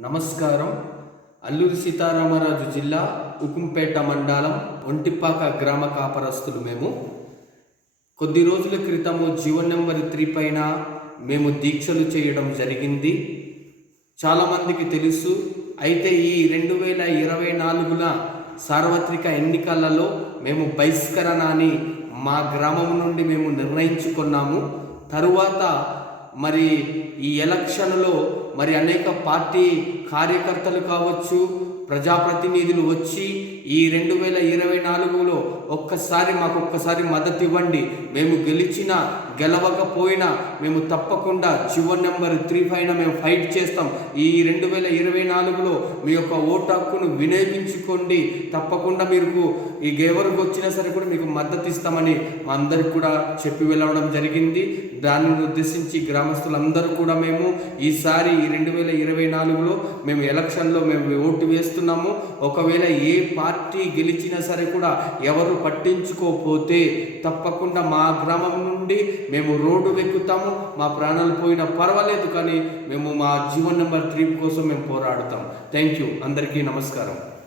నమస్కారం. అల్లూరి సీతారామరాజు జిల్లా ఉకుంపేట మండలం ఒంటిపాక గ్రామ కాపరస్తులు మేము. కొద్ది రోజుల క్రితము జీవన్ నెంబర్ త్రీ పైన మేము దీక్షలు చేయడం జరిగింది. చాలామందికి తెలుసు అయితే ఈ రెండు వేల ఇరవై నాలుగుల సార్వత్రిక ఎన్నికలలో మేము బహిష్కరణ అని మా గ్రామం నుండి మేము నిర్ణయించుకున్నాము. తరువాత మరి ఈ ఎలక్షన్లో మరి అనేక పార్టీ కార్యకర్తలు కావచ్చు ప్రజాప్రతినిధులు వచ్చి ఈ రెండు వేల ఇరవై నాలుగులో ఒక్కసారి మాకు ఒక్కసారి మద్దతు ఇవ్వండి. మేము గెలిచిన గెలవకపోయినా మేము తప్పకుండా చివరి నెంబర్ త్రీ పైన మేము ఫైట్ చేస్తాం. ఈ రెండు వేల ఇరవై నాలుగులో మీ యొక్క ఓటు హక్కును వినియోగించుకోండి. తప్పకుండా మీకు ఈ గెవరకు వచ్చినా సరే కూడా మీకు మద్దతు ఇస్తామని మా అందరికి కూడా చెప్పి వెళ్ళడం జరిగింది. దానిని ఉద్దేశించి గ్రామస్తులందరూ కూడా మేము ఈసారి ఈ రెండు వేల ఇరవై నాలుగులో మేము ఎలక్షన్లో మేము ఓటు వేస్తున్నాము. ఒకవేళ ఏ పార్టీ గెలిచినా సరే కూడా ఎవరు పట్టించుకోకపోతే తప్పకుండా మా గ్రామం నుండి మేము రోడ్డు ఎక్కుతాము మా ప్రాణాలు పోయినా పర్వాలేదు కానీ మేము మా జీవన్ నెంబర్ త్రీ కోసం మేము పోరాడుతాం. Thank you. అందరికీ నమస్కారం.